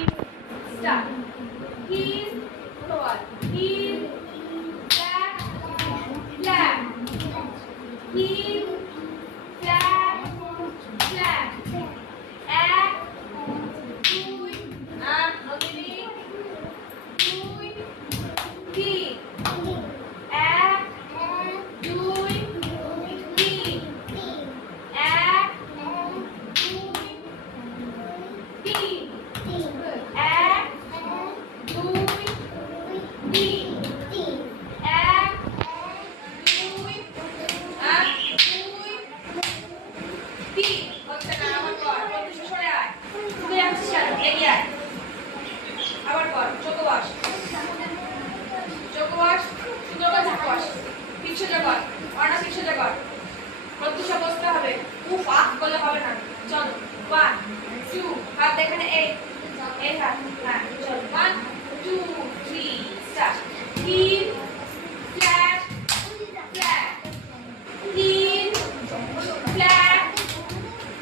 Start. He's what? He's black, black. He's black, black. এক, দুই, নদী, দুই, তিন। এক, দুই, তিন। এক, দুই, তিন। এক, দুই, তিন। এক, দুই, তিন। হচ্ছে না, আবার কর। একটু সরে আয়। তুই আসছিস কেন? এগিয়ে আয়। আবার কর। চোখ বস। চোখ বস। সুন্দর করে চোখ বস। পিছু যা কর। অর্ণা পিছু যা কর। প্রত্যুষা বসতে হবে। উফ আফ করলে হবে না। চলো। 1 2 হাত এখানে এই হাত। হ্যাঁ চলো 1 2 3 start. Heel flat flat heel flat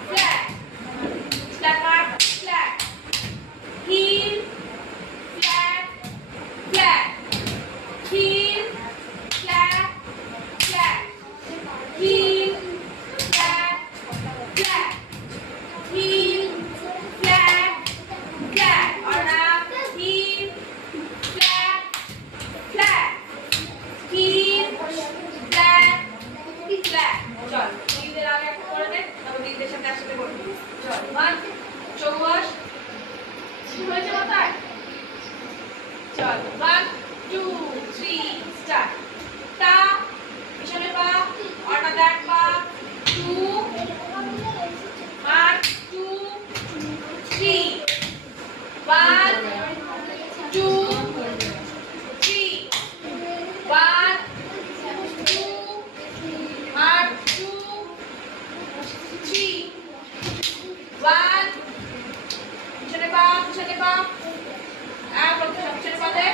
flat flat flat heel flat flat heel flat flat heel flat, flat, heel, flat, flat, or heel, flat, flat, heel, flat, flat. চল দিদিদের আগে একটা করে দে, তারপর দিদিদের সাথে একসাথে করবি। চল 1 চোখ বস। হয়েছে মাথায়? চল 1 2 3 স্টার্ট। টা পিছনে পা, অর্ণা ব্যাক পা। 2 1 2 3 1 2 3 1 2 1 2 3 1 পিছনে পা পিছনে পা। আর প্রথমে পিছনে পা দে।